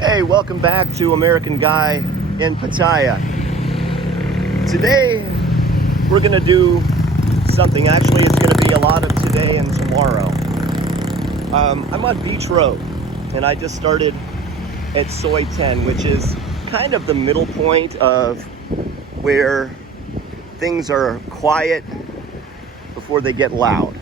Hey, welcome back to American Guy in Pattaya. Today, we're gonna do something. Actually, it's gonna be a lot of today and tomorrow. I'm on Beach Road, and I just started at Soi 10, which is kind of the middle point of where things are quiet before they get loud.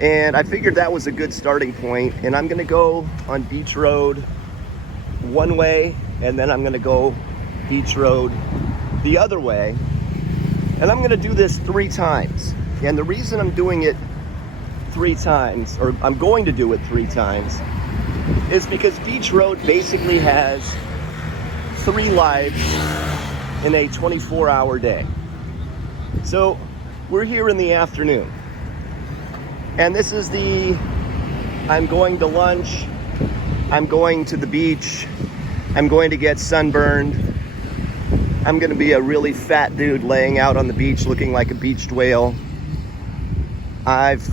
And I figured that was a good starting point, and I'm gonna go on Beach Road one way, and then I'm gonna go Beach Road the other way, and I'm gonna do this 3 times. And the reason I'm doing it 3 times, or I'm going to do it 3 times, is because Beach Road basically has 3 lives in a 24-hour day. So we're here in the afternoon. And this is I'm going to lunch, I'm going to the beach, I'm going to get sunburned, I'm gonna be a really fat dude laying out on the beach looking like a beached whale. I've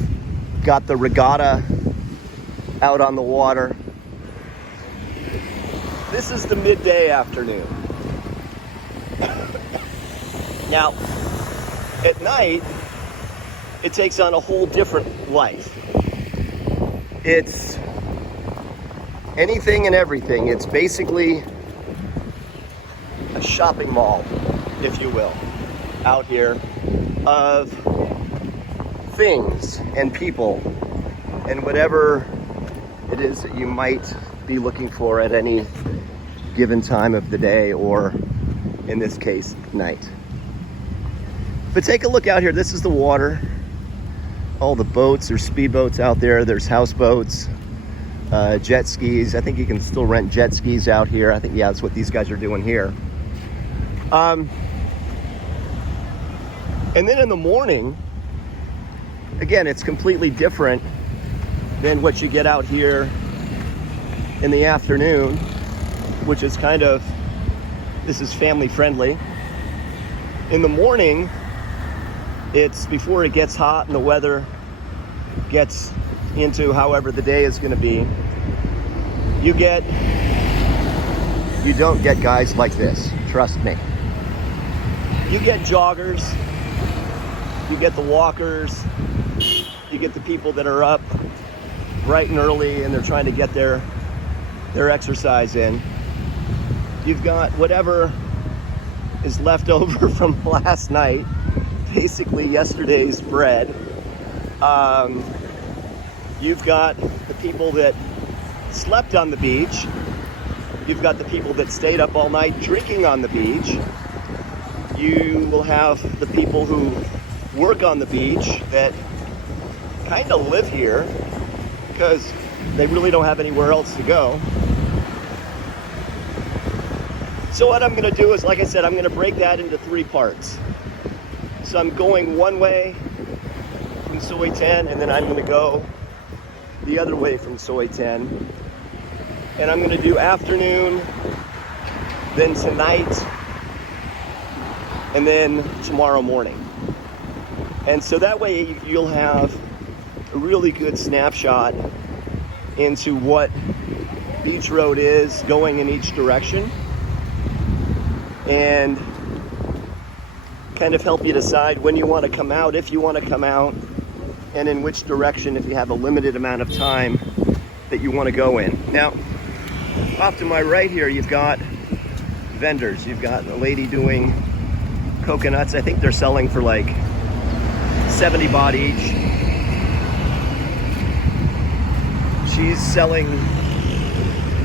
got the regatta out on the water. This is the midday afternoon. Now, at night, it takes on a whole different life. It's anything and everything. It's basically a shopping mall, if you will, out here of things and people and whatever it is that you might be looking for at any given time of the day, or in this case, night. But take a look out here. This is the water. All the boats, there's speedboats out there, there's houseboats, jet skis. I think you can still rent jet skis out here. I think, yeah, that's what these guys are doing here. And then in the morning, again, it's completely different than what you get out here in the afternoon, which is this is family friendly. In the morning, it's before it gets hot and the weather gets into however the day is going to be. You don't get guys like this, trust me. You get joggers, you get the walkers, you get the people that are up bright and early and they're trying to get their exercise in. You've got whatever is left over from last night, basically yesterday's bread. You've got the people that slept on the beach. You've got the people that stayed up all night drinking on the beach. You will have the people who work on the beach that kind of live here because they really don't have anywhere else to go. So what I'm going to do is, like I said, I'm going to break that into 3 parts. So I'm going one way from Soi 10, and then I'm going to go the other way from Soi 10. And I'm going to do afternoon, then tonight, and then tomorrow morning. And so that way you'll have a really good snapshot into what Beach Road is going in each direction, and kind of help you decide when you want to come out, if you want to come out, and in which direction if you have a limited amount of time that you want to go in. Now, off to my right here, you've got vendors. You've got a lady doing coconuts. I think they're selling for like 70 baht each. She's selling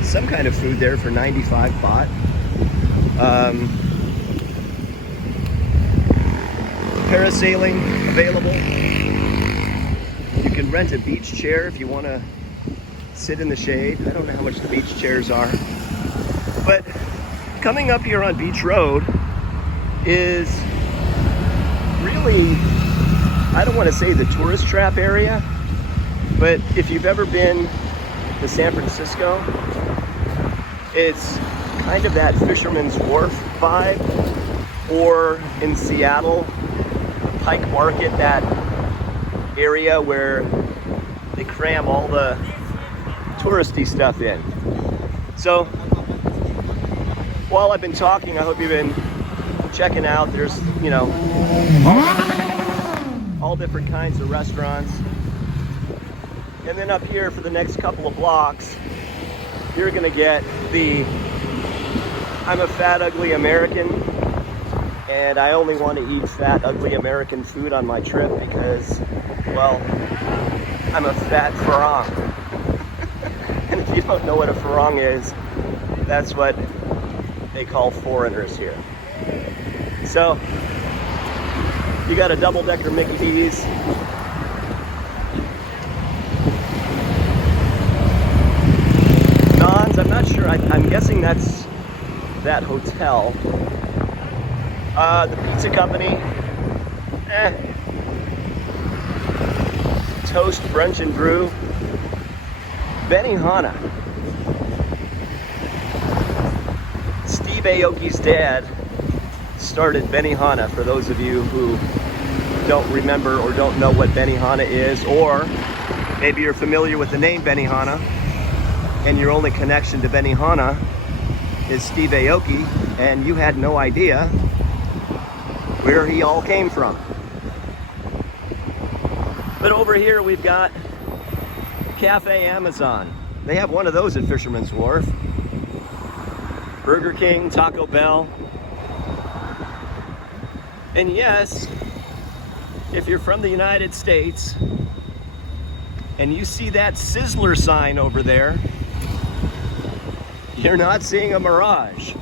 some kind of food there for 95 baht. Parasailing available. You can rent a beach chair if you want to sit in the shade. I don't know how much the beach chairs are. But coming up here on Beach Road is really, I don't want to say the tourist trap area, but if you've ever been to San Francisco, it's kind of that Fisherman's Wharf vibe, or in Seattle, Pike Market, that area where they cram all the touristy stuff in. So while I've been talking, I hope you've been checking out. There's, you know, all different kinds of restaurants. And then up here for the next couple of blocks, you're gonna get the I'm a fat, ugly American, and I only want to eat fat, ugly American food on my trip because, well, I'm a fat farang. And if you don't know what a farang is, that's what they call foreigners here. So, you got a double-decker Mickey D's. Nons, I'm not sure, I'm guessing that's that hotel. The pizza company, Toast, Brunch and Brew. Benihana. Steve Aoki's dad started Benihana, for those of you who don't remember or don't know what Benihana is, or maybe you're familiar with the name Benihana and your only connection to Benihana is Steve Aoki, and you had no idea where he all came from. But over here we've got Cafe Amazon. They have one of those at Fisherman's Wharf. Burger King, Taco Bell. And yes, if you're from the United States and you see that Sizzler sign over there, you're not seeing a mirage.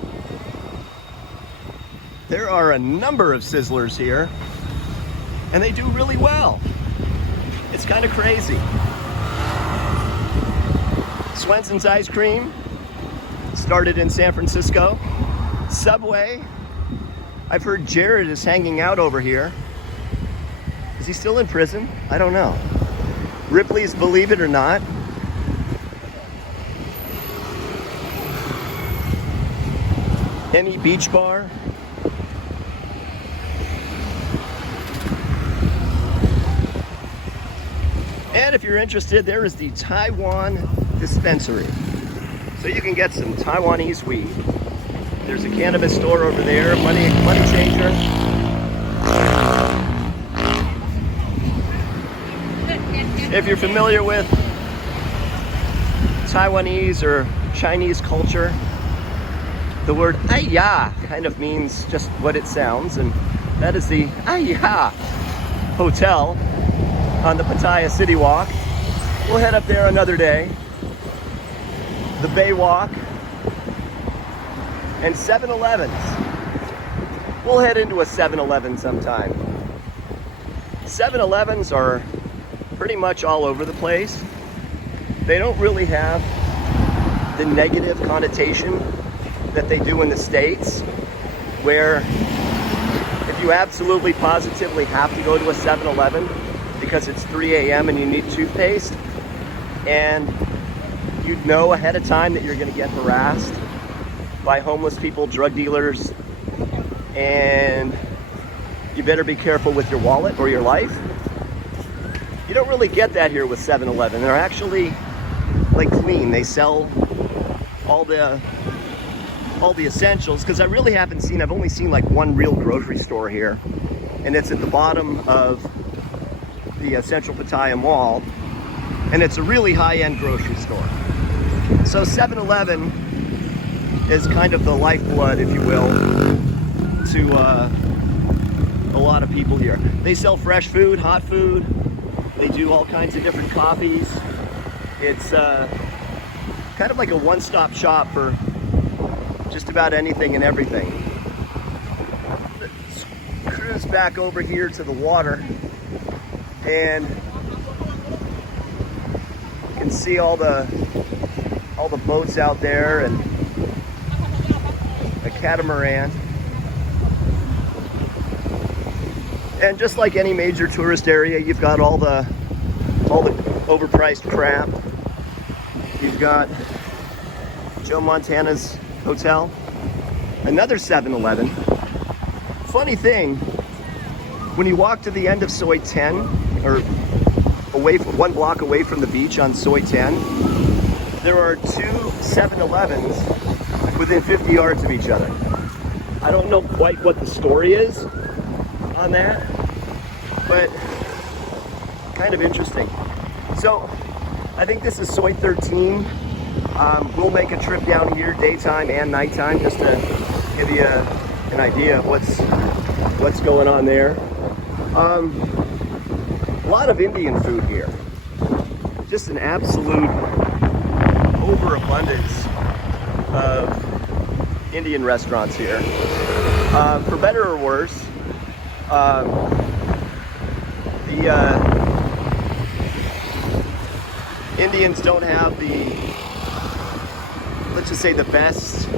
There are a number of Sizzlers here, and they do really well. It's kind of crazy. Swenson's Ice Cream started in San Francisco. Subway. I've heard Jared is hanging out over here. Is he still in prison? I don't know. Ripley's Believe It or Not. Any Beach Bar. And if you're interested, there is the Taiwan Dispensary. So you can get some Taiwanese weed. There's a cannabis store over there, money changer. If you're familiar with Taiwanese or Chinese culture, the word "aiya" kind of means just what it sounds, and that is the "aiya" Hotel on the Pattaya City Walk. We'll head up there another day. The Bay Walk and 7-Elevens. We'll head into a 7-Eleven sometime. 7-Elevens are pretty much all over the place. They don't really have the negative connotation that they do in the States, where if you absolutely positively have to go to a 7-Eleven because it's 3 a.m. and you need toothpaste, and you know ahead of time that you're going to get harassed by homeless people, drug dealers, and you better be careful with your wallet or your life. You don't really get that here with 7-Eleven. They're actually like clean. They sell all the essentials, because I really haven't seen, I've only seen like one real grocery store here, and it's at the bottom of the Central Pattaya Mall, and it's a really high-end grocery store. So 7-Eleven is kind of the lifeblood, if you will, to a lot of people here. They sell fresh food, hot food. They do all kinds of different coffees. It's kind of like a one-stop shop for just about anything and everything. Let's cruise back over here to the water, and you can see all the boats out there and a catamaran. And just like any major tourist area, you've got all the overpriced crap. You've got Joe Montana's hotel, another 7-Eleven. Funny thing, when you walk to the end of Soi 10, or away from, one block away from the beach on Soi 10, there are two 7-Elevens within 50 yards of each other. I don't know quite what the story is on that, but kind of interesting. So I think this is Soi 13. We'll make a trip down here daytime and nighttime just to give you an idea of what's going on there. A lot of Indian food here. Just an absolute overabundance of Indian restaurants here. For better or worse, the Indians don't have let's just say the best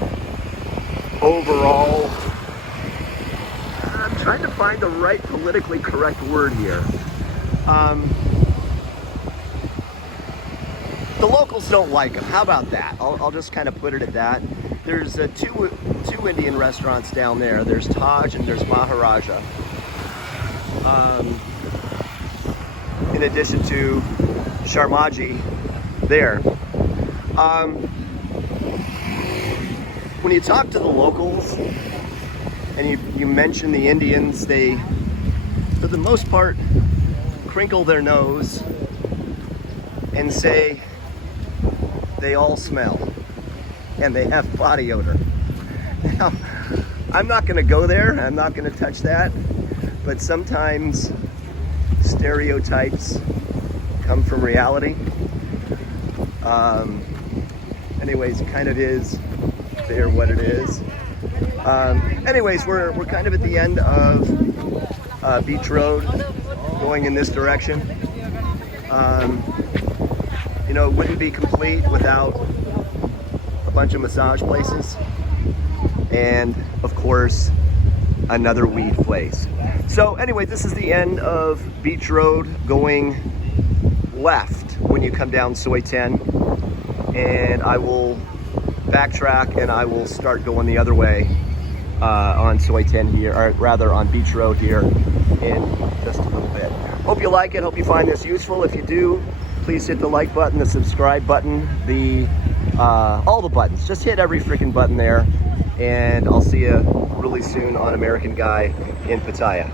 overall. I'm trying to find the right politically correct word here. The locals don't like them. How about that? I'll just kind of put it at that. There's two Indian restaurants down there. There's Taj and there's Maharaja. In addition to Sharmaji there. When you talk to the locals and you mention the Indians, they, for the most part, crinkle their nose and say they all smell and they have body odor. Now, I'm not going to go there. I'm not going to touch that. But sometimes stereotypes come from reality. Anyways, it kind of is there what it is. Anyways, we're kind of at the end of Beach Road, going in this direction. You know, it wouldn't be complete without a bunch of massage places and, of course, another weed place. So anyway, this is the end of Beach Road, going left when you come down Soi 10, and I will backtrack and I will start going the other way on Soi 10 here, or rather on Beach Road here in just a little bit. Hope you like it, hope you find this useful. If you do, please hit the like button, the subscribe button, all the buttons. Just hit every freaking button there, and I'll see you really soon on American Guy in Pattaya.